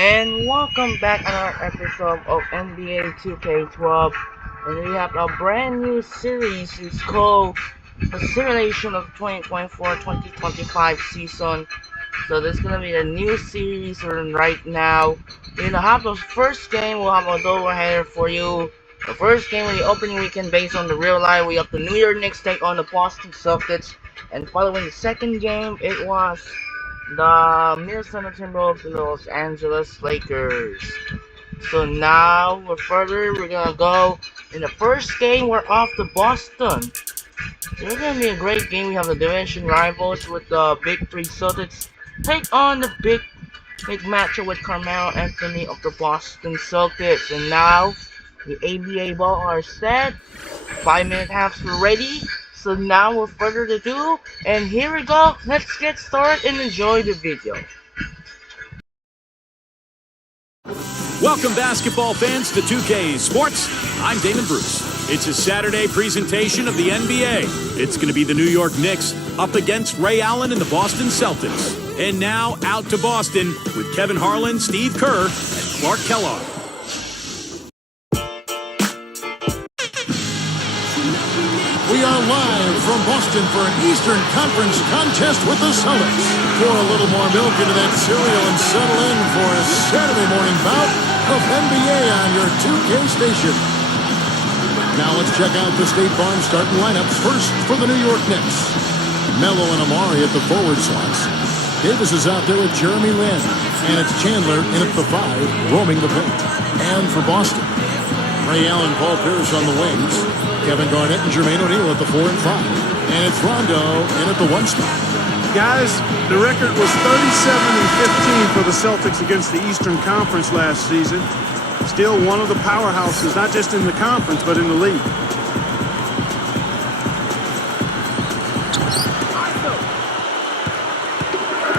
And welcome back another episode of NBA 2K12, and we have a brand new series. It's called the simulation of 2024-2025 season. So this is gonna be a new series right now. We're gonna have the first game. We'll have a doubleheader for you. The first game of the opening weekend, based on the real life, we have the New York Knicks take on the Boston Celtics, and following the second game, it was the Minnesota Timberwolves and the Los Angeles Lakers. So now, with further, we're gonna go in the first game. We're off to Boston. It's gonna be a great game. We have the division rivals with the Big Three Celtics take on the big matchup with Carmelo Anthony of the Boston Celtics. And now, the ABA ball are set. 5-minute halves are ready. So now, with further ado, and here we go. Let's get started and enjoy the video. Welcome, basketball fans, to 2K Sports. I'm Damon Bruce. It's a Saturday presentation of the NBA. It's going to be the New York Knicks up against Ray Allen and the Boston Celtics. And now out to Boston with Kevin Harlan, Steve Kerr, and Clark Kellogg. We are live from Boston for an Eastern Conference contest with the Celtics. Pour a little more milk into that cereal and settle in for a Saturday morning bout of NBA on your 2K station. Now let's check out the State Farm starting lineups. First for the New York Knicks. Melo and Amari at the forward slots. Davis is out there with Jeremy Lin. And it's Chandler in at the 5, roaming the paint. And for Boston, Ray Allen, Paul Pierce on the wings. Kevin Garnett and Jermaine O'Neal at the 4 and 5. And it's Rondo in at the 1 spot. Guys, the record was 37-15 for the Celtics against the Eastern Conference last season. Still one of the powerhouses, not just in the conference, but in the league.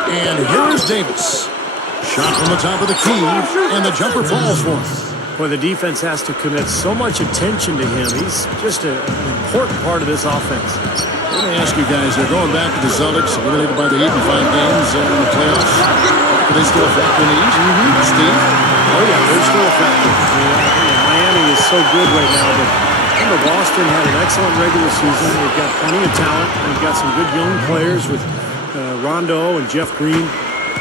And here is Davis. Shot from the top of the key, and the jumper falls for him. Boy, the defense has to commit so much attention to him. He's just an important part of this offense. Let me ask you guys, they're going back to the Celtics, eliminated by the 8 and 5 games in the playoffs. Are they still a factor in the East? Steve? Oh, yeah, they're still a factor. I mean, Miami is so good right now, but remember, Boston had an excellent regular season. They've got plenty of talent. They've got some good young players with Rondo and Jeff Green.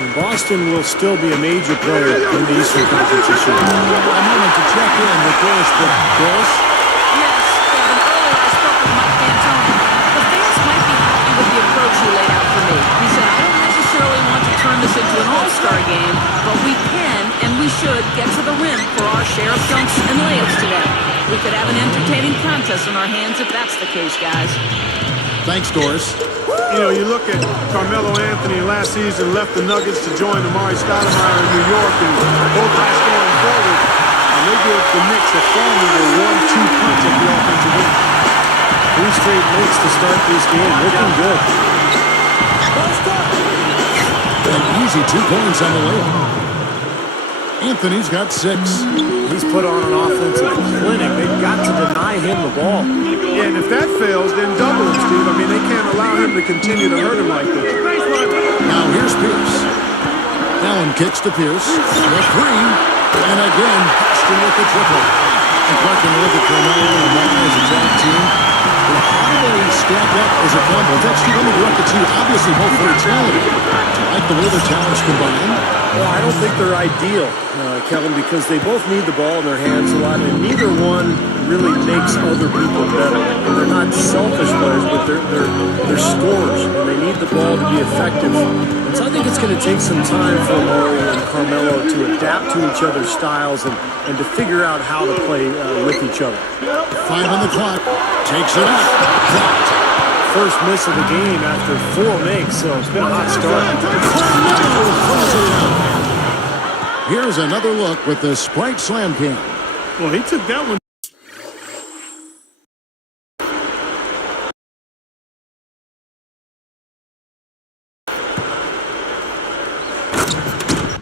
And Boston will still be a major player in the Eastern Conference this year. A moment to check in with Doris Burke. Doris? Yes, Kevin. Earlier I spoke with Mike D'Antoni. The fans might be happy with the approach he laid out for me. He said, I don't necessarily want to turn this into an all-star game, but we can and we should get to the rim for our share of dunks and layups today. We could have an entertaining contest on our hands if that's the case, guys. Thanks, Doris. You know, you look at Carmelo Anthony last season, left the Nuggets to join Amari Stoudemire in New York, and both guys going forward. And they give the Knicks a formidable 1-2 punch at the offensive end. 3 straight Knicks to start this game. Looking good. An easy 2 points on the layup. Anthony's got 6. He's put on an offensive clinic. They've got to deny him the ball. Yeah, and if that fails, then double him, Steve. I mean, they can't allow him to continue to hurt him like this. Now here's Pierce. Allen kicks to Pierce. The 3. And again, Boston with the triple. And Clark can look at Carmelo and Amari as a tag team. How do they stack up as a combo? That's Steve, let me direct it to you. Obviously, both very talented. Do you like the way their talents combine? Well, I don't think they're ideal, Kevin, because they both need the ball in their hands a lot, and neither one really makes other people better. And they're not selfish players, but they're scorers, and they need the ball to be effective. And so I think it's going to take some time for Amari and Carmelo to adapt to each other's styles and to figure out how to play with each other. 5 on the clock. Takes it up. Blocked. First miss of the game after 4 makes, so it's been a hot start. Here's another look with the Sprite Slam Can. Well, he took that one.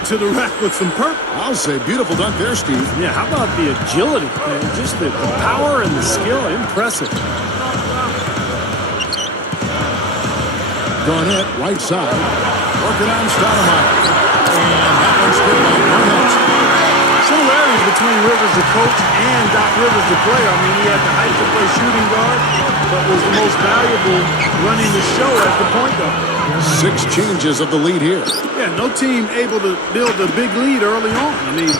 To the rack with some purple. I'll say beautiful dunk there, Steve. Yeah, how about the agility? Man? Just the power and the skill, impressive. Garnett, right side. Working on Stoudemire. And that one's good by Garnett. similarities between Rivers, the coach, and Doc Rivers, the player. I mean, he had the height to play shooting guard, but was the most valuable running the show as the point guard. 6 changes of the lead here. Yeah, no team able to build a big lead early on. I mean,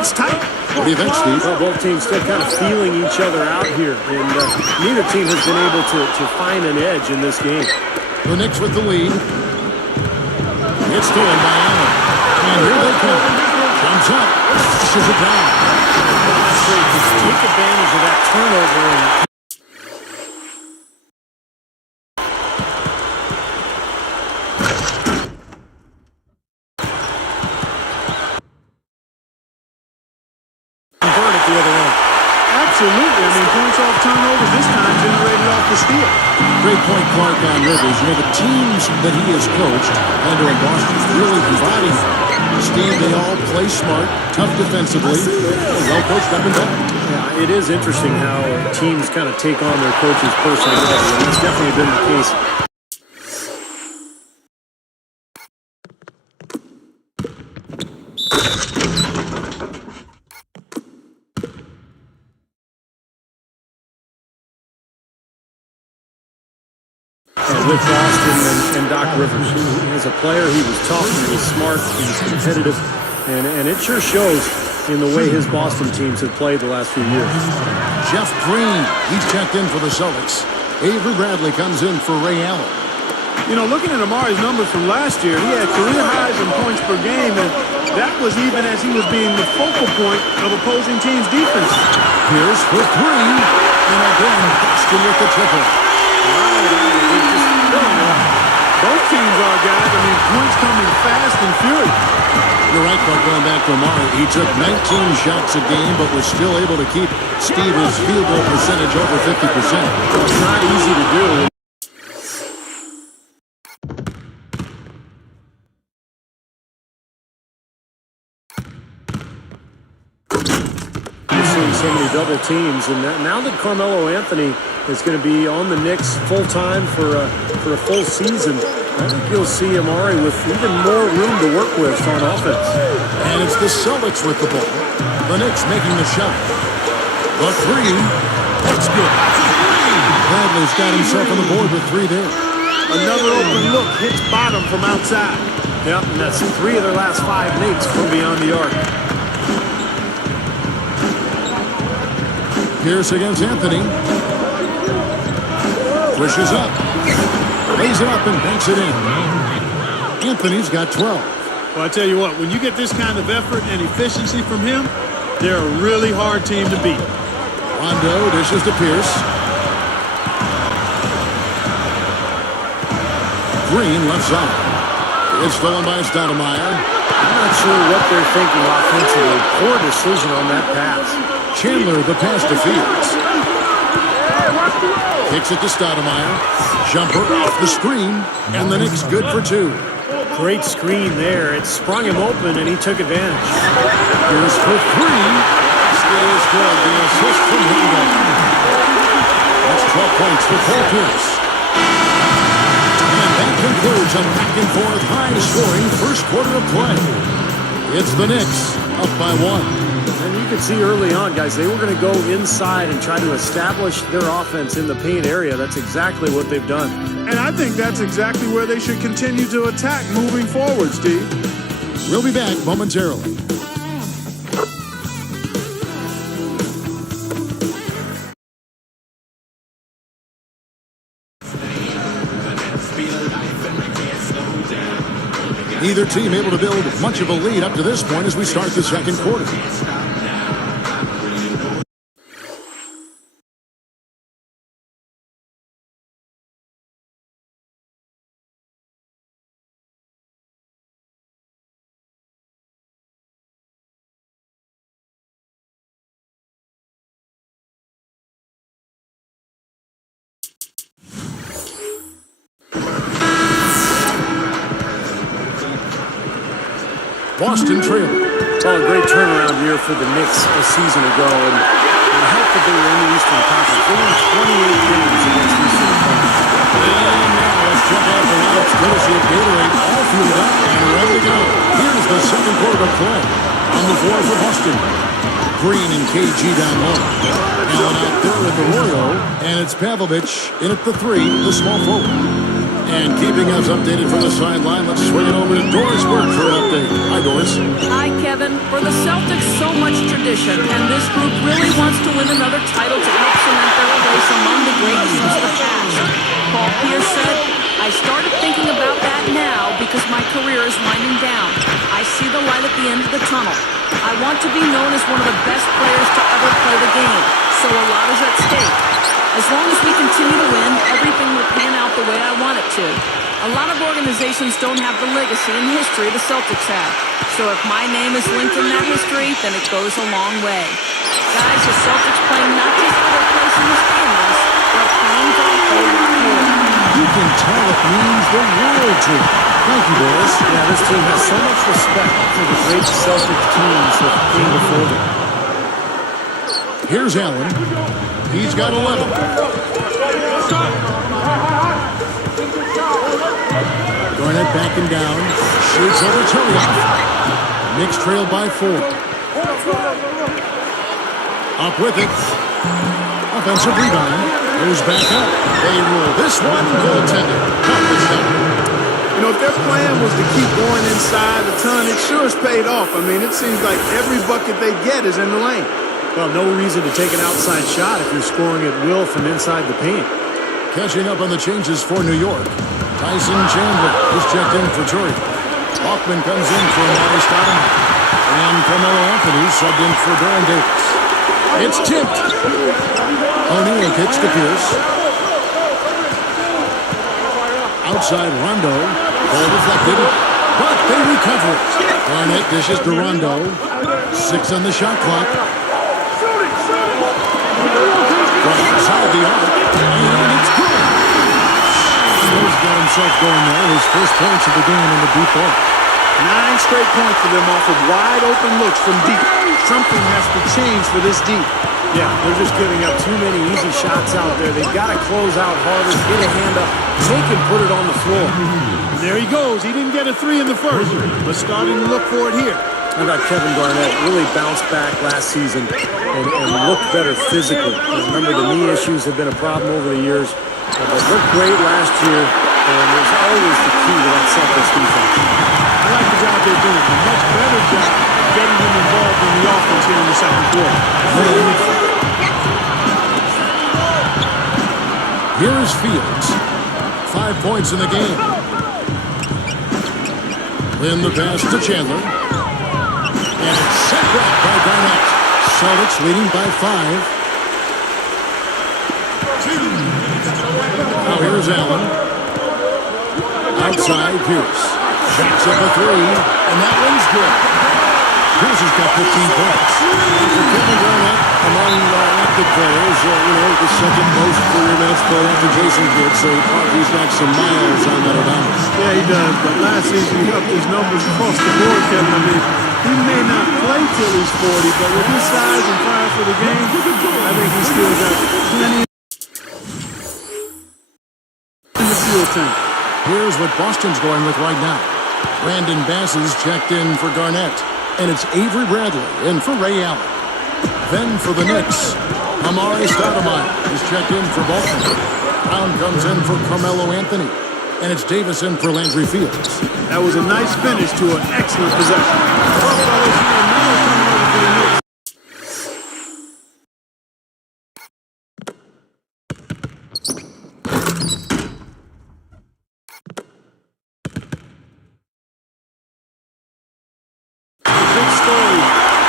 it's tight. What do you think, Steve? Well, both teams still kind of feeling each other out here, and neither team has been able to find an edge in this game. The Knicks with the lead. It's stolen by Allen. And here they come. Comes up. Pushes it down. Just take advantage of that turnover and convert at the other end. Absolutely. I mean, points off turnovers this time generated off the steal. Great point, Clark, on Rivers. You know, the teams that he has coached, Orlando and Boston, really providing. Steve, they all play smart, tough defensively, well coached up and down. Yeah, it is interesting how teams kind of take on their coach's personality, and that's definitely been the case. With Boston and Doc Rivers. As a player, he was tough, he was smart, he was competitive, and it sure shows in the way his Boston teams have played the last few years. Jeff Green, he's checked in for the Celtics. Avery Bradley comes in for Ray Allen. You know, looking at Amari's numbers from last year, he had career highs in points per game, and that was even as he was being the focal point of opposing teams' defense. Pierce for 3, and again, Boston with the triple. Both teams are, guys. I mean, points coming fast and furious. You're right, Clark, going back to Amari. He took 19 shots a game, but was still able to keep Stevens' field goal percentage over 50%. It's not easy to do. You're seeing so many double teams, and now that Carmelo Anthony is going to be on the Knicks full-time for a full season, I think you'll see Amari with even more room to work with on offense. And it's the Celtics with the ball. The Knicks making the shot. The 3. That's good. Bradley's got himself on the board with 3 there. Another open look, hits bottom from outside. Yep, and that's 3 of their last 5 makes from beyond the arc. Pierce against Anthony. Pushes up. Lays it up and banks it in. Anthony's got 12. Well, I tell you what, when you get this kind of effort and efficiency from him, they're a really hard team to beat. Rondo dishes to Pierce. Green left side. It's stolen by Stoudemire. I'm not sure what they're thinking offensively. Poor decision on that pass. Chandler, the pass to Fields. Kicks it to Stoudemire. Jumper off the screen, and the Knicks good for 2. Great screen there. It sprung him open, and he took advantage. Here's for 3. Stays good. The assist from Rondo. That's 12 points for Paul Pierce. And that concludes a back-and-forth, high-scoring first quarter of play. It's the Knicks up by 1. And you could see early on, guys, they were going to go inside and try to establish their offense in the paint area. That's exactly what they've done. And I think that's exactly where they should continue to attack moving forward, Steve. We'll be back momentarily. Neither team able to build much of a lead up to this point as we start the second quarter. Boston trailing. Well, a great turnaround year for the Knicks a season ago, and it helped that they were in the Eastern Conference. They won 28 games against Eastern opponents. And now let's check out the lineups courtesy of Gatorade, all fueled up and ready to go. Here's the second quarter of play. On the floor for Boston. Green and KG down low. Allen out there with the Royo. And it's Pavlovich in at the 3, the small forward. And keeping us updated from the sideline, let's swing it over to Doris Burke for an update. Hi, Doris. Hi, Kevin. For the Celtics, so much tradition, and this group really wants to win another title to help cement their place among the greats since the past. Paul Pierce said, I started thinking about that now because my career is winding down. I see the light at the end of the tunnel. I want to be known as one of the best players to ever play the game, so a lot is at stake. As long as we continue to win, everything will pan out the way I want it to. A lot of organizations don't have the legacy and history the Celtics have. So if my name is linked in that history, then it goes a long way. Guys, the Celtics playing not just for their place in the standings, they're playing for a whole lot more. You can tell it means the world to you. Thank you, Doris. Yeah, this team has so much respect for the great Celtics teams that came before them. Here's Allen. He's got 11. Garnett backing down. Shoots over Turioff. Knicks trailed by 4. Up with it. Offensive rebound. Goes back up. They rule this one. Goaltender. You know, if their plan was to keep going inside a ton, it sure has paid off. I mean, it seems like every bucket they get is in the lane. Well, no reason to take an outside shot if you're scoring at will from inside the paint. Catching up on the changes for New York. Tyson Chandler is checked in for Torrey. Hoffman comes in for Amari Stoudemire. And Carmelo Anthony subbed in for Baron Davis. It's tipped. O'Neal kicks to Pierce. Outside Rondo. Ball deflected. But they recover it. Garnett dishes to Rondo. 6 on the shot clock. Right inside the arc. And it's good. He's got himself going there. His first points of the game in the deep ball. 9 straight points for them off of wide open looks from deep. Something has to change for this deep. Yeah, they're just giving up too many easy shots out there. They've got to close out harder, get a hand up, make him put it on the floor. And there he goes. He didn't get a 3 in the first, but starting to look for it here. I thought Kevin Garnett really bounced back last season and looked better physically. Remember, the knee issues have been a problem over the years, but looked great last year, and there's always the key to that Celtics defense. I like the job they're doing. A much better job getting him involved in the offense here in the second quarter. Here is Fields. 5 points in the game. Then the pass to Chandler. And it's set back by Garnett. Celtics leading by 5. Now here's Allen. Outside Pierce. Shoots up a 3. And that one's good. Pierce has got 15 points. And for Kevin Garnett, among active players, the second most career minutes played after Jason did, so he's got some miles on that advantage. Yeah, he does. But last season, he upped his numbers across the board, Kevin. I mean, he may not play till he's 40, but with his size and fire for the game, I think he's still got plenty in the fuel tank. Here's what Boston's going with right now. Brandon Bass is checked in for Garnett. And it's Avery Bradley in for Ray Allen. Then for the Knicks, Amari Stoudemire is checked in for Baltimore. Brown comes in for Carmelo Anthony. And it's Davis in for Landry Fields. That was a nice finish to an excellent possession. Well, fellas, you are now coming over to the Knicks.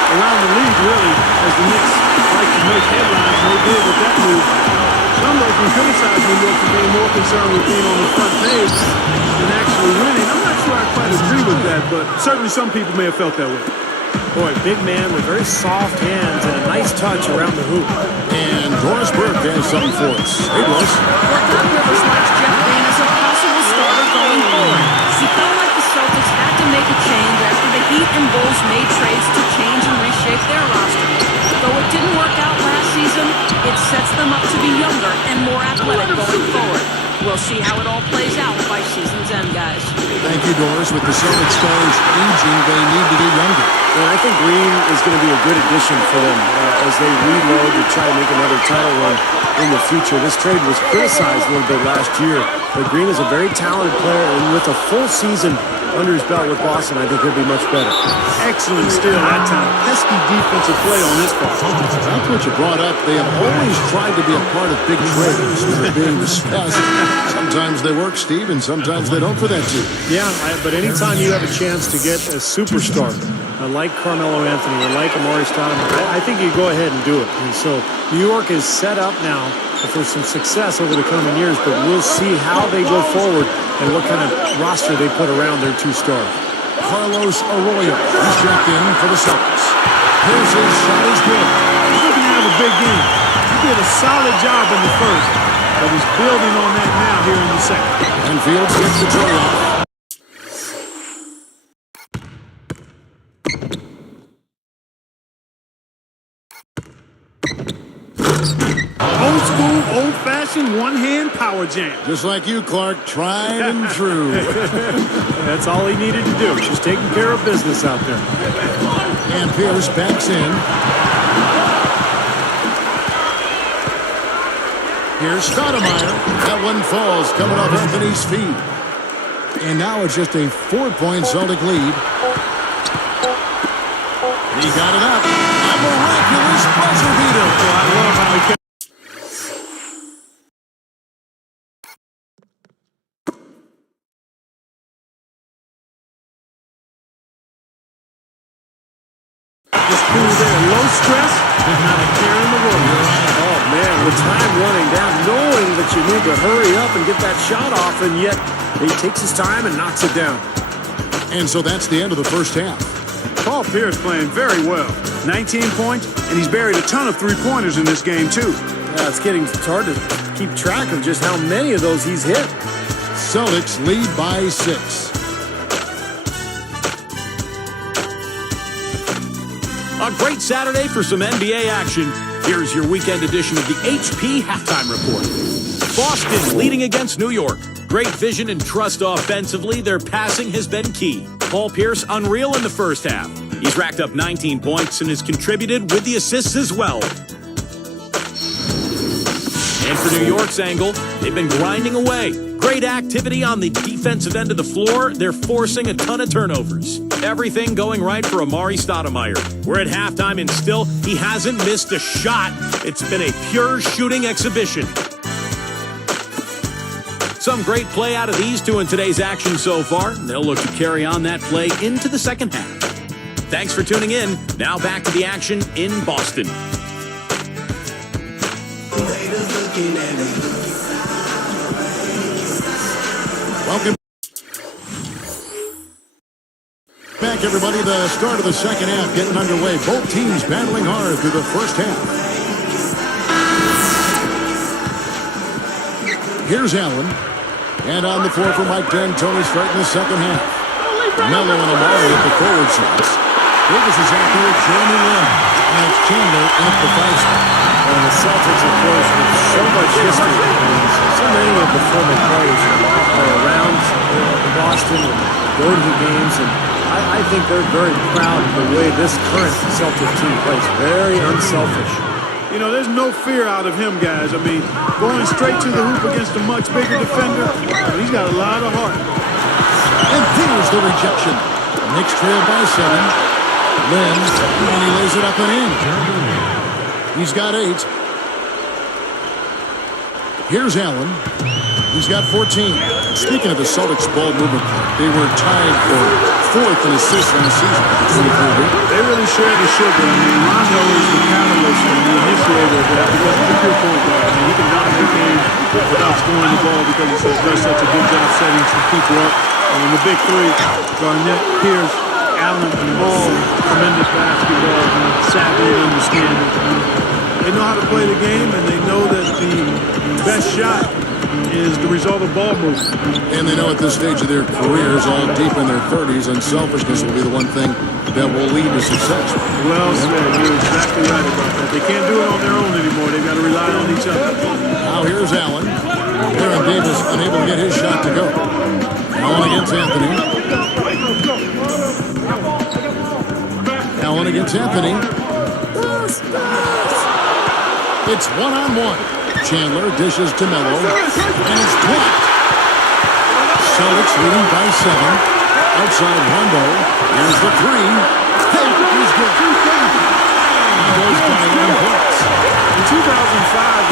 Around the league, really, as the Knicks like to make headlines, and they did with that move. Some of them criticize New York for being more concerned with being on the front page than actually winning. I'm not sure I quite agree with that, but certainly some people may have felt that way. Boy, big man with very soft hands and a nice touch around the hoop. And Doris Burke has something for us. Hey, Doris. Doc Rivers likes Jeff Green as a possible starter going forward. He felt like the Celtics had to make a change after the Heat and Bulls made trades to change and reshape their roster. Though it didn't work out last season, it sets them up to be younger and more athletic going forward. We'll see how it all plays out by season's end, guys. Thank you, Doris. With the Celtics stars aging, they need to get younger. And I think Green is going to be a good addition for them as they reload to try to make another title run in the future. This trade was criticized a little bit last year, but Green is a very talented player, and with a full season under his belt with Boston, I think he'll be much better. Excellent steal that time. Pesky defensive play on this part. That's what you brought up. They have always tried to be a part of big trades that are being discussed. Sometimes they work, Steve, and sometimes they don't for that team. Yeah, but anytime you have a chance to get a superstar like Carmelo Anthony or like Amari Stoudemire, I think you go ahead and do it. And so New York is set up now for some success over the coming years, but we'll see how they go forward and what kind of roster they put around their two stars. Carlos Arroyo is checked in for the Celtics. Here's his shot is good. He's looking to have a big game. He did a solid job in the first, but he's building on that now here in the second. And Fields gets the tray off. Old school, old-fashioned, one-hand power jam. Just like you, Clark, tried and true. That's all he needed to do, just taking care of business out there. And Pierce backs in. Here's Stoudemire. That one falls, coming off Anthony's feet. And now it's just a 4-point Celtic lead. He got it up. A miraculous buzzer beater. I love how he kept. Just cool there. Low stress, not a care in the world. Oh, man, with time running down, knowing that you need to hurry up and get that shot off, and yet he takes his time and knocks it down. And so that's the end of the first half. Paul Pierce playing very well. 19 points, and he's buried a ton of three-pointers in this game, too. Yeah, it's hard to keep track of just how many of those he's hit. Celtics lead by 6. A great Saturday for some NBA action. Here's your weekend edition of the HP Halftime Report. Boston leading against New York. Great vision and trust offensively. Their passing has been key. Paul Pierce unreal in the first half. He's racked up 19 points and has contributed with the assists as well. And for New York's angle, they've been grinding away. Great activity on the defensive end of the floor. They're forcing a ton of turnovers. Everything going right for Amari Stoudemire. We're at halftime and still he hasn't missed a shot. It's been a pure shooting exhibition. Some great play out of these two in today's action so far. They'll look to carry on that play into the second half. Thanks for tuning in. Now back to the action in Boston. Welcome back, everybody. The start of the second half getting underway. Both teams battling hard through the first half. Here's Allen. And on the floor for Mike D'Antoni starting the second half. Melo and Amari at the forward shots. Davis is out there, Jeremy Lin. And it's Chandler at the 5 spot. And the Celtics, of course, with so much history, and so many of the former players are around Boston and go to the games, and I think they're very proud of the way this current Celtic team plays. Very unselfish. You know, there's no fear out of him, guys. I mean, going straight to the hoop against a much bigger defender, he's got a lot of heart. And there's the rejection. Knicks trail by 7. Lin, and he lays it up and in. He's got 8. Here's Allen. He's got 14. Speaking of the Celtics ball movement, they were tied for 4th in assists in the season. They really shared the sugar. I mean, Rondo is the catalyst and the initiator of that because he's a pure point guard. I mean, he can dominate games without scoring the ball because he does such a good job setting some people up. And the big three, Garnett, Pierce, Allen, all tremendous basketball and savvy and understanding. They know how to play the game, and they know that the best shot is the result of ball movement. And they know at this stage of their careers, all deep in their 30s, unselfishness will be the one thing that will lead to success. Well said. You're exactly right about that. They can't do it on their own anymore. They've got to rely on each other. Now here's Allen. Aaron Davis unable to get his shot to go. Allen against Anthony. Allen Allen against Anthony. It's one-on-one. Chandler dishes to Melo, and it's blocked. Celtics leading by 7. Outside Rondo. Here's the three. He's good. He goes by 11 points. In 2005,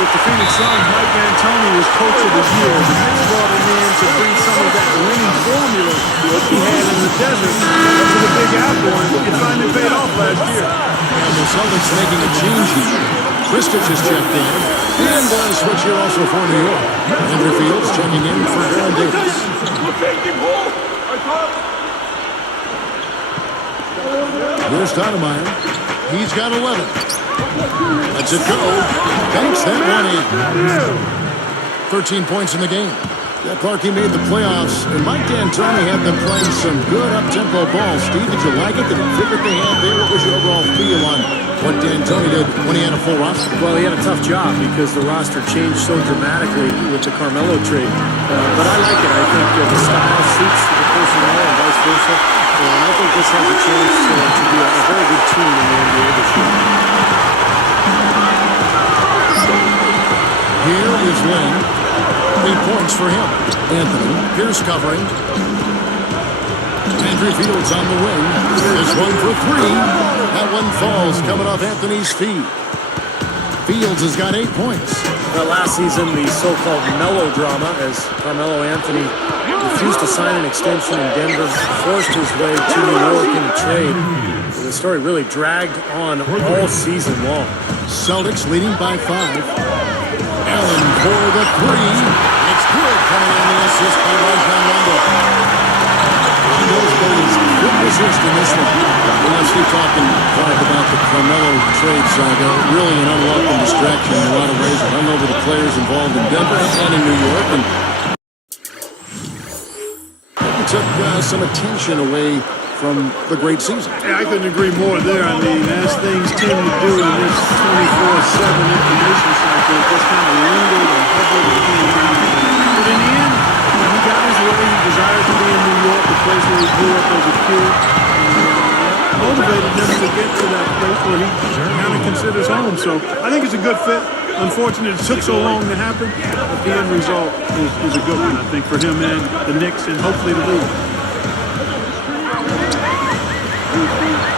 with the Phoenix Suns, Mike D'Antoni was Coach of the Year. The Knicks brought him in to bring some of that winning formula that he had in the desert up to the Big Apple, and it finally paid off last year. And the Celtics making a change here. Kristich is checked in. And switch here also for New York. Andrew Fields checking in for Baron Davis. Here's Stoudemire. He's got 11. Lets it go. Banks that one in. 13 points in the game. Yeah, Clark, he made the playoffs, and Mike D'Antoni had them playing some good up-tempo ball. Steve, did you like it? Did it fit what they had there? What was your overall feel on what D'Antoni did when he had a full roster? Well, he had a tough job because the roster changed so dramatically with the Carmelo trade. But I like it. I think the style suits the personnel and vice versa. And I think this has a chance to be a very good team in the NBA this year. Here is Lynn. 8 points for him. Anthony, Pierce covering. Andrew Fields on the wing. This one for 3. That one falls coming off Anthony's feet. Fields has got 8 points. Last season, the so-called melodrama, as Carmelo Anthony refused to sign an extension in Denver, forced his way to New York in a trade. The story really dragged on all season long. Celtics leading by 5. Allen for the 3. It's good coming on the assist by Rajon Rondo. Rondo's got his good assist in this one. Let's keep talking about the Carmelo trade saga. Really an unwelcome distraction in a lot of ways. It hung over the players involved in Denver and in New York. And it took some attention away from the great season. Yeah, I couldn't agree more there. I mean, as things tend to do in this 24/7 information cycle, it just kind of lingered and hovered and came down. But in the end, he got his way. He desired to be in New York, the place where he grew up as a kid. And motivated him to get to that place where he kind of considers home. So I think it's a good fit. Unfortunately, it took so long to happen, but the end result is a good one, I think, for him and the Knicks and hopefully the league.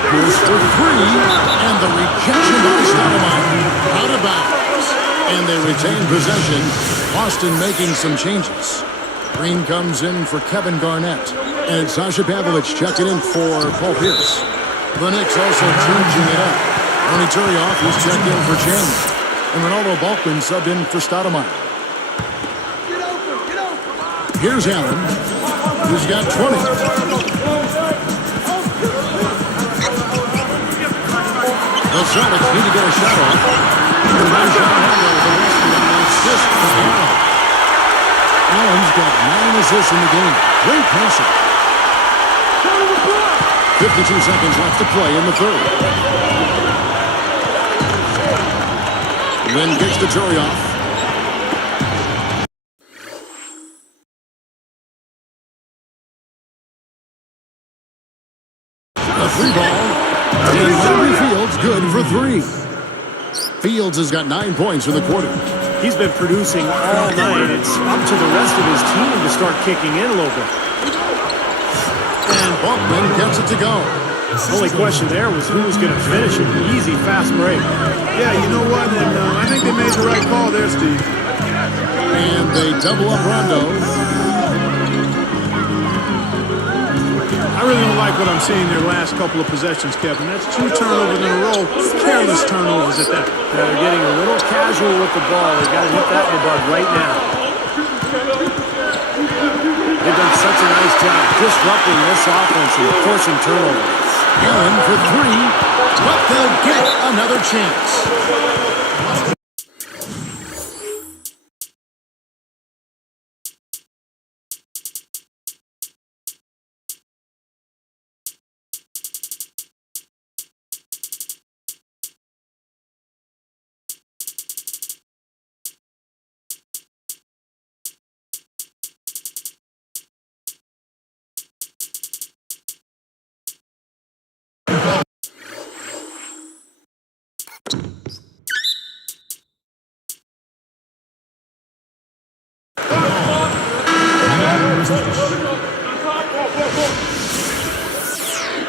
Here's for 3, and the rejection by Stoudemire. Out of bounds. And they retain possession. Boston making some changes. Green comes in for Kevin Garnett. And Sasha Pavlovich checking in for Paul Pierce. The Knicks also changing it up. Tony Turioff is checked in for Chandler. And Ronaldo Balkman subbed in for Stoudemire. Here's Allen, who's got 20. The Celtics need to get a shot off. Allen's got 9 assists in the game. Great passing. 52 seconds left to play in the third. Then gets to Turioff. A 3 ball. And Henry Fields good for 3. Fields has got 9 points for the quarter. He's been producing all night. It's up to the rest of his team to start kicking in a little bit. And Balkman gets it to go. The only question there was who was going to finish it. Easy, fast break. Yeah, you know what? And I think they made the right call there, Steve. And they double up Rondo. I really don't like what I'm seeing their last couple of possessions, Kevin. That's 2 turnovers in a row. Careless turnovers at that. They're getting a little casual with the ball. They've got to hit that in the bud right now. They've done such a nice job disrupting this offense and forcing turnovers. Allen for 3, but they'll get another chance.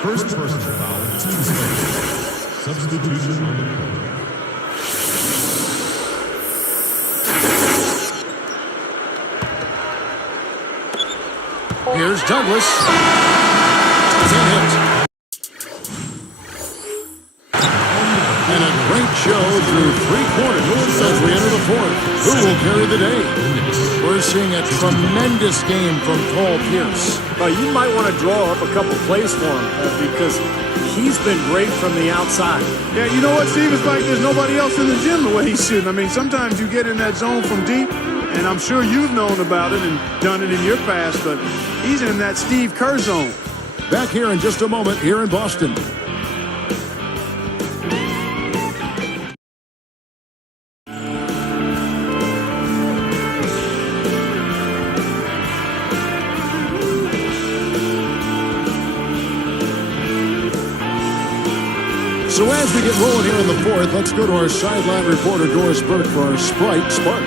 First personal foul, team's fault. Substitution on the court. Here's Douglas. And a great show through 3 quarters as we enter the fourth. Who will carry the day? We're seeing a tremendous game from Paul Pierce. You might want to draw up a couple plays for him because he's been great from the outside. Yeah, you know what, Steve? It's like there's nobody else in the gym the way he's shooting. I mean, sometimes you get in that zone from deep, and I'm sure you've known about it and done it in your past, but he's in that Steve Kerr zone. Back here in just a moment here in Boston. So as we get rolling here in the fourth, let's go to our sideline reporter, Doris Burke, for our Sprite Spark.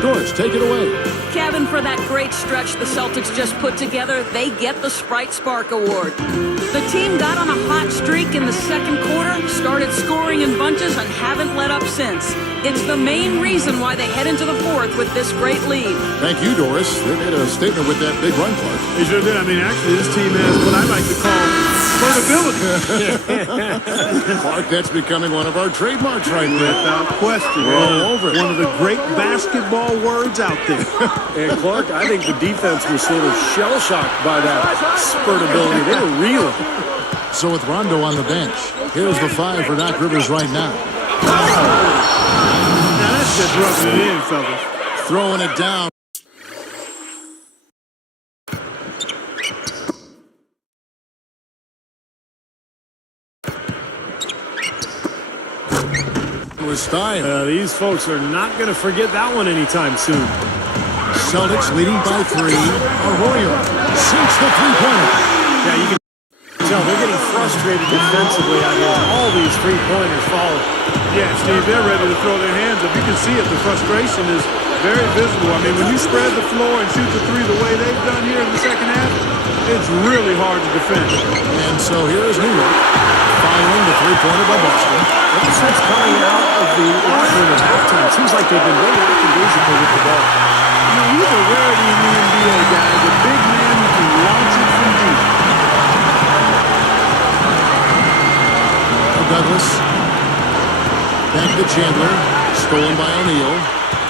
Doris, take it away. Kevin, for that great stretch the Celtics just put together, they get the Sprite Spark Award. The team got on a hot streak in the second quarter, started scoring in bunches, and haven't let up since. It's the main reason why they head into the fourth with this great lead. Thank you, Doris. They made a statement with that big run, Clark. They sure did. I mean, actually, this team has what I like to call portability. Clark, that's becoming one of our trademarks right there. Without question. We're all over it. One of the great basketball words out there. And Clark, I think the defense was sort of shell-shocked by that spurtability. They were reeling. So with Rondo on the bench, here's the 5 for Doc Rivers right now. Now that's just rubbing it in, fellas. Throwing it down. It was time. These folks are not going to forget that one anytime soon. Celtics leading by 3. Arroyo sinks the 3-pointer. Yeah, you can tell they're getting frustrated defensively out here. All these 3-pointers falling. Yeah, Steve, they're ready to throw their hands up. You can see it. The frustration is very visible. I mean, when you spread the floor and shoot the 3 the way they've done here in the second half, it's really hard to defend. And so here is New York following the 3-pointer by Boston. Ever since coming out of the locker room at halftime, it seems like they've been very lackadaisical with the ball. You know, he's a rarity in the NBA, guys. A big man who can launch it from deep. Douglas. Back to Chandler. Stolen by O'Neal.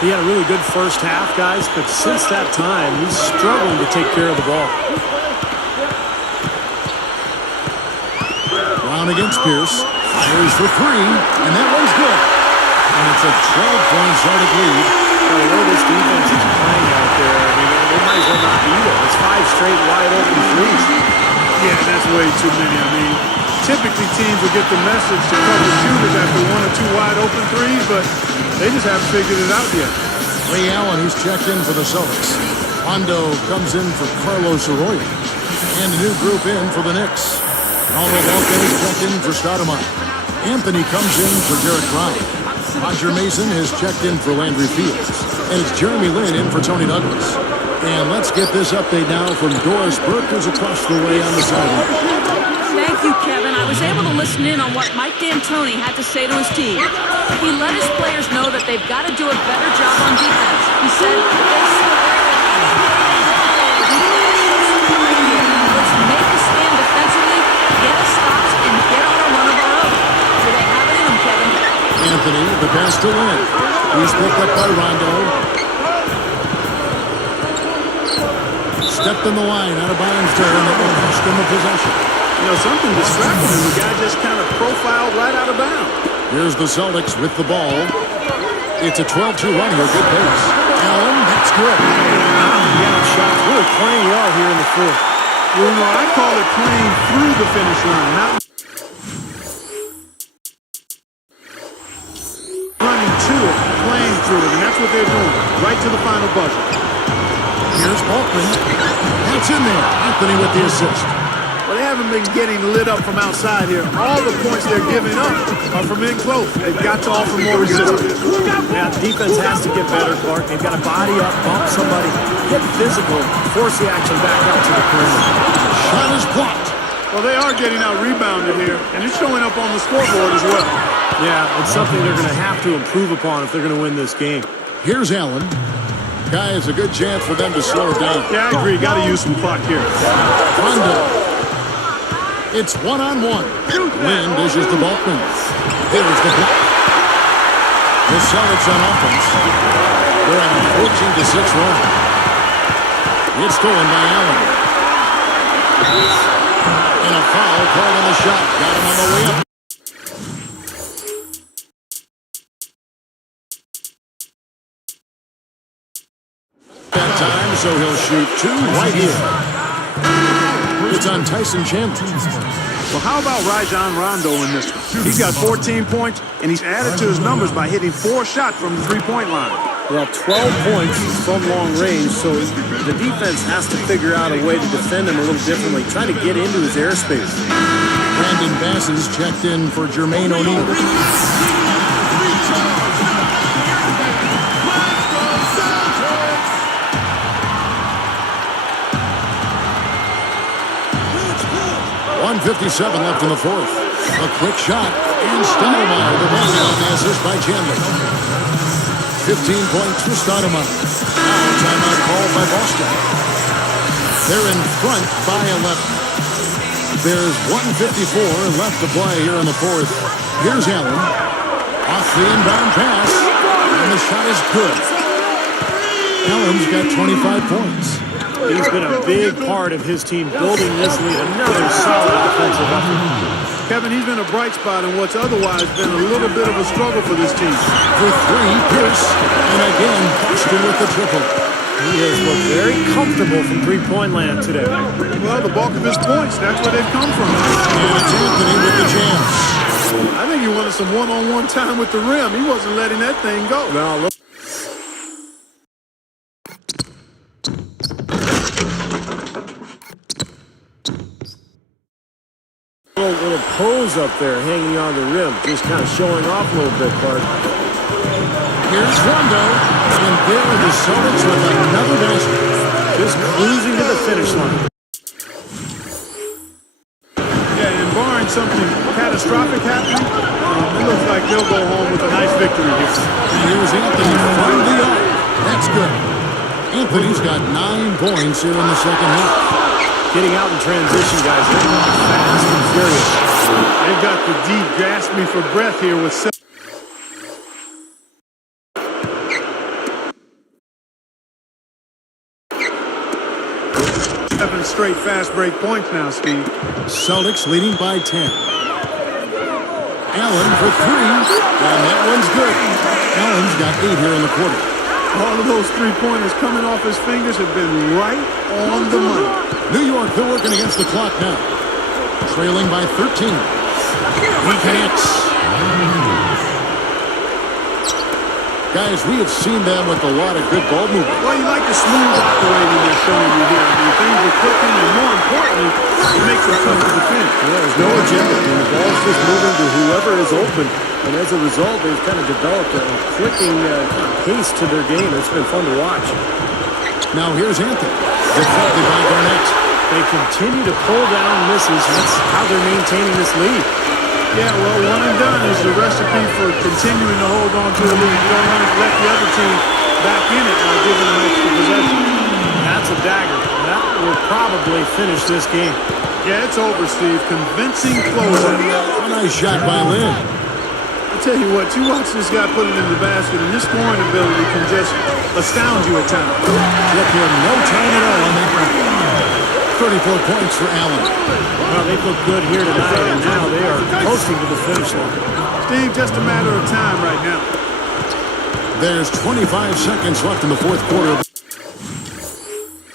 He had a really good first half, guys, but since that time, he's struggling to take care of the ball. Brown against Pierce. Fires for 3, and that one's good. And it's a 12-point Celtic lead. The way this defense is playing out there, I mean, they might as well not be there. It's 5 straight wide open threes. Yeah, that's way too many. I mean, typically teams will get the message to cover shooters after 1 or 2 wide open threes, but they just haven't figured it out yet. Ray Allen, who's checked in for the Celtics. Rondo comes in for Carlos Arroyo. And a new group in for the Knicks. Aldo Valquez checked in for Stoudemire. Anthony comes in for Derek Brown. Roger Mason has checked in for Landry Fields. And it's Jeremy Lin in for Tony Douglas. And let's get this update now from Doris Burke, who's across the way on the sideline. Thank you, Kevin. I was able to listen in on what Mike D'Antoni had to say to his team. He let his players know that they've got to do a better job on defense. He said, let's make a stand defensively, get us stops, and get on a run of our own. Do they have it in them, Kevin? Anthony, the pass to Lin. He's picked up by Rondo. Stepped in the line, out of bounds there, and it lost him the possession. You know, something distracted him. The guy just kind of profiled right out of bounds. Here's the Celtics with the ball. It's a 12-2 run here, good pace. Allen, that's good. Yeah, shots really playing well here in the fourth. Well, you know, I call it playing through the finish line, not running to it, playing through it, and that's what they're doing, right to the final buzzer. Here's Altman. That's in there. Anthony with the assist. Well, they haven't been getting lit up from outside here. All the points they're giving up are from in close. They've got to offer more resistance. Yeah, defense has to get better, Clark. They've got to body up, bump somebody, get physical, force the action back out to the perimeter. Shot is blocked. Well, they are getting out rebounded here, and it's showing up on the scoreboard as well. Yeah, it's something they're going to have to improve upon if they're going to win this game. Here's Allen. Guy, is a good chance for them to slow it down. Yeah, I agree. Got to use some clock here. Rondo. It's one-on-one. Lynn dishes to Balkman. Here's the block. The Celtics on offense. They're on a 14-6 run. It's stolen by Allen. And a foul called on the shot. Got him on the way up. That time, so he'll shoot two right here. It's on Tyson Chandler. Well, how about Rajon Rondo in this one? He's got 14 points, and he's added to his numbers by hitting 4 shots from the three-point line. Well, 12 points from long range, so the defense has to figure out a way to defend him a little differently, try to get into his airspace. Brandon Bass is checked in for Jermaine O'Neal. .157 left in the fourth. A quick shot, and Stoudemire the basket on the assist by Chandler. 15 points for Stoudemire. Now timeout called by Boston. They're in front by 11. There's 1:54 left to play here in the fourth. Here's Allen. Off the inbound pass, and the shot is good. Allen's got 25 points. He's been a big part of his team building this lead. Another solid offensive effort. Kevin, he's been a bright spot in what's otherwise been a little bit of a struggle for this team. For three, Pierce, and again, Boston with the triple. He has looked very comfortable from three-point land today. Well, the bulk of his points, that's where they've come from. And it's Anthony with the jam. I think he wanted some one-on-one time with the rim. He wasn't letting that thing go. Well, look. Little pose up there hanging on the rim, just kind of showing off a little bit, Clark. Here's Rondo, and there are the Celtics with another basket. Just cruising to the finish line. Yeah, and barring something catastrophic happening, it looks like they'll go home with a nice victory here. And here's Anthony from the arc. That's good. Anthony's got 9 points here in the second half. Getting out in transition, guys. They're fast and furious. They've got the deep gasping for breath here with 7 straight fast break points now, Steve. Celtics leading by 10. Allen for 3, and that one's good. Allen's got 8 here in the quarter. All of those three-pointers coming off his fingers have been right on the money. New York, they're working against the clock now. Trailing by 13. He connects. Guys, we have seen them with a lot of good ball movement. Well, you like the smooth operating they're showing you here. I mean, things are clicking, and more importantly, it makes them tough to defend. Yeah, there's no agenda. The ball's just moving to whoever is open. And as a result, they've kind of developed a clicking pace to their game. It's been fun to watch. Now here's Anthony. Deflected by Garnett. They continue to pull down misses. That's how they're maintaining this lead. Yeah, well, one and done is the recipe for continuing to hold on to a lead. You don't want to let the other team back in it by giving them extra possession. That's a dagger. That will probably finish this game. Yeah, it's over, Steve. Convincing closer. A nice shot by Lynn. I tell you what, you watch this guy put it in the basket, and his scoring ability can just astound you at times. Took him no time at all on that run. 34 points for Allen. Well, they look good here tonight, and now they are coasting to the finish line. Steve, just a matter of time right now. There's 25 seconds left in the fourth quarter.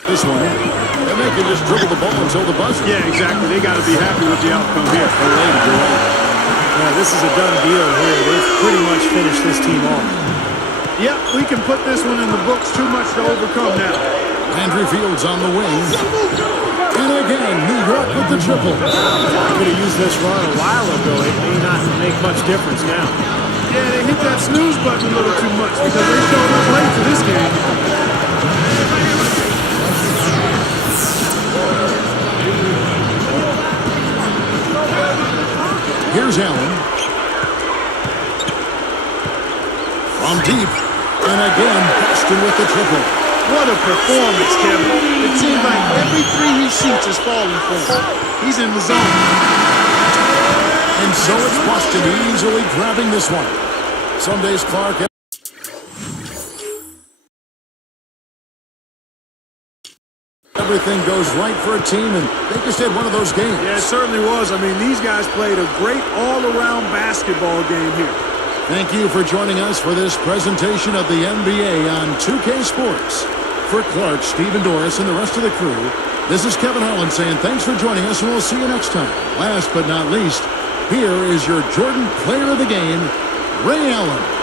This one, and they can just dribble the ball until the buzzer. Yeah, exactly. They got to be happy with the outcome here. Yeah, this is a done deal here. They've pretty much finished this team off. Yep, we can put this one in the books. Too much to overcome now. Andrew Fields on the wing. And again, New York with the triple. Could have used this run a while ago. It may not make much difference now. Yeah, they hit that snooze button a little too much because they showed up late to this game. Here's Allen. From deep. And again, Boston with the triple. What a performance, Kevin. It seems like every three he shoots is falling for him. He's in the zone. And so it's Boston easily grabbing this one. Some days, Clark, everything goes right for a team, and they just had one of those games. Yeah, it certainly was. I mean, these guys played a great all-around basketball game here. Thank you for joining us for this presentation of the NBA on 2K Sports. For Clark, Stephen Doris, and the rest of the crew, this is Kevin Harlan saying thanks for joining us, and we'll see you next time. Last but not least, here is your Jordan Player of the Game, Ray Allen.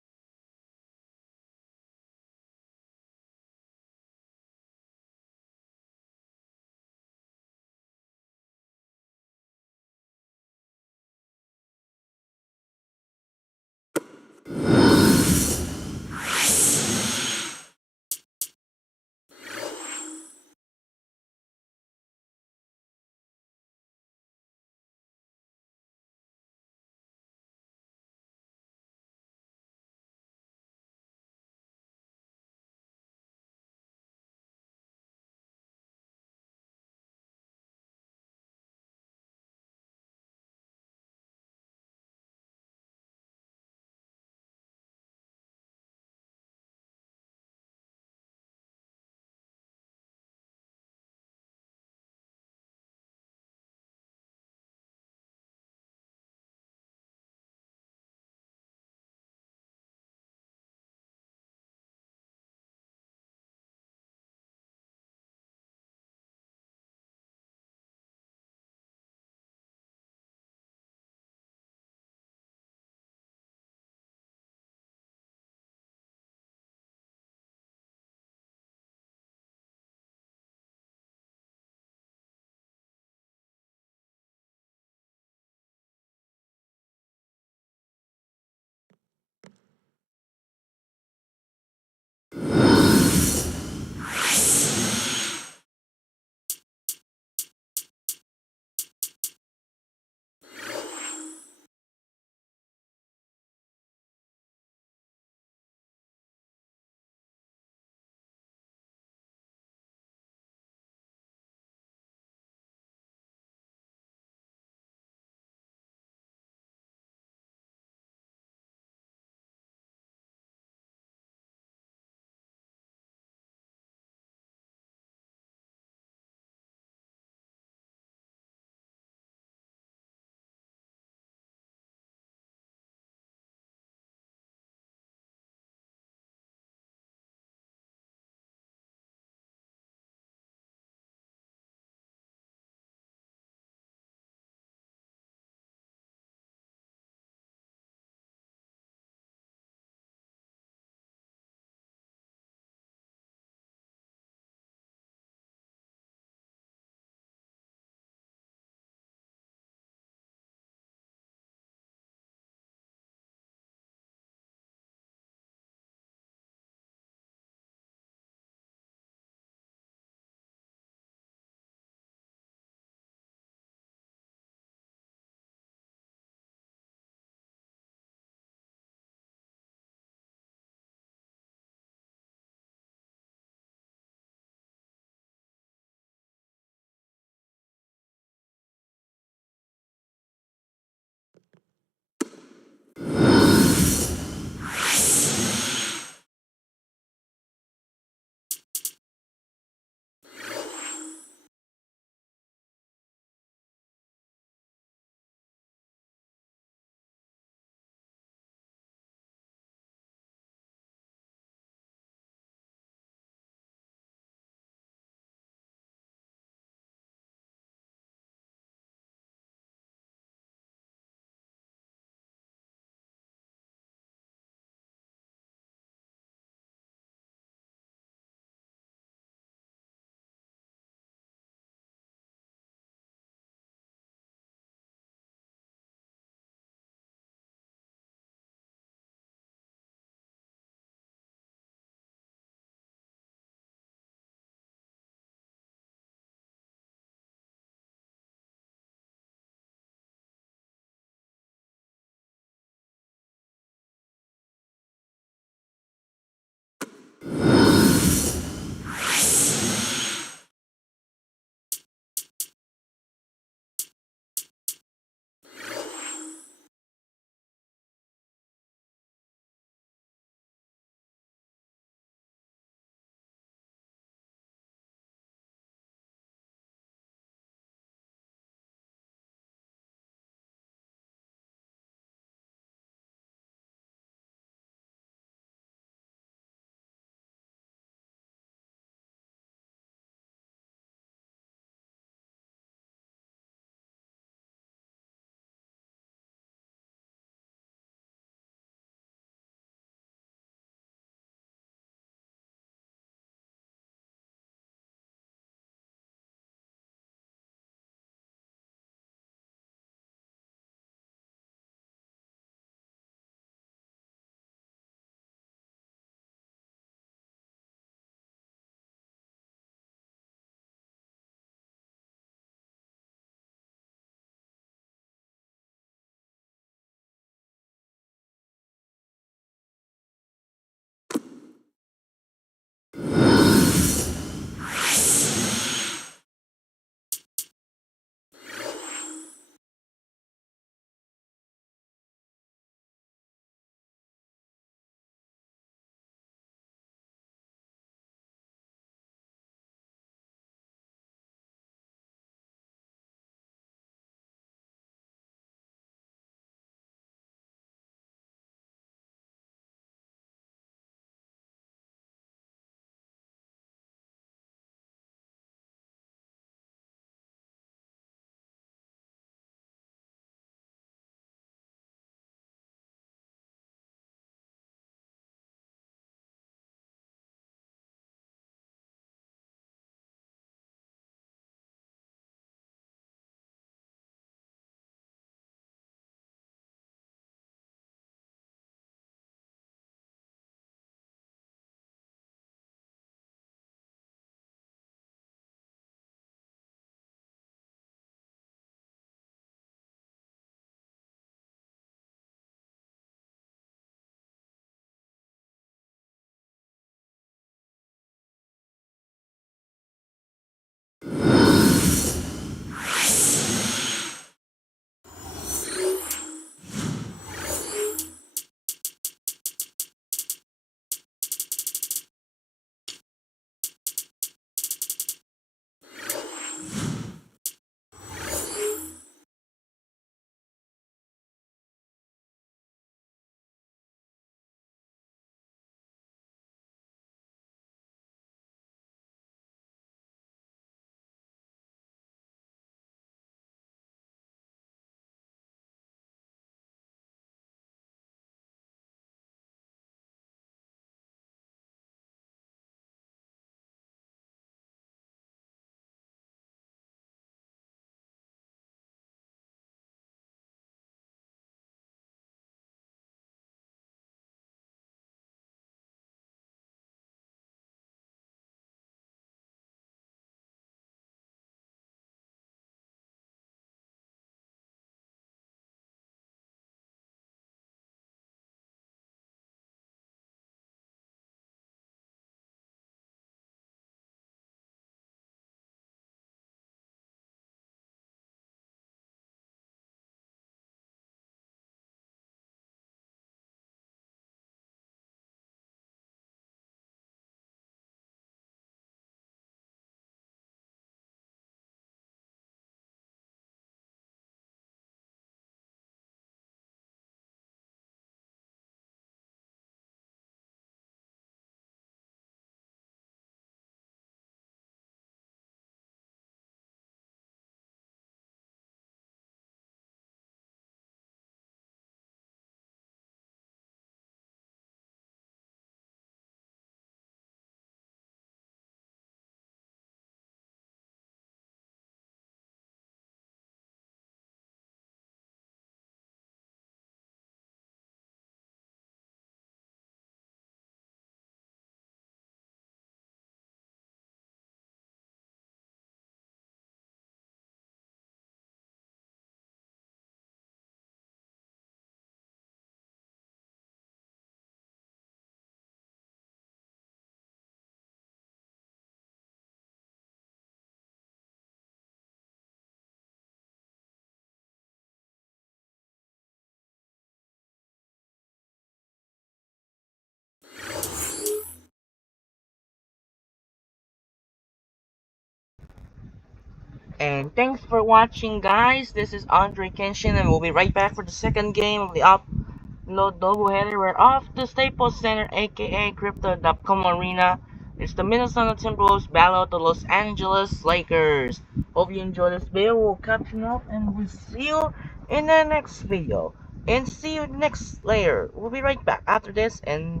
And thanks for watching, guys. This is Andre Kenshin, and we'll be right back for the second game of the upload doubleheader. We're off to Staples Center, aka Crypto.com Arena. It's the Minnesota Timberwolves battle the Los Angeles Lakers. Hope you enjoy this video. We'll catching up, and we'll see you in the next video. And see you next layer. We'll be right back after this, and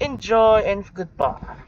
enjoy and goodbye.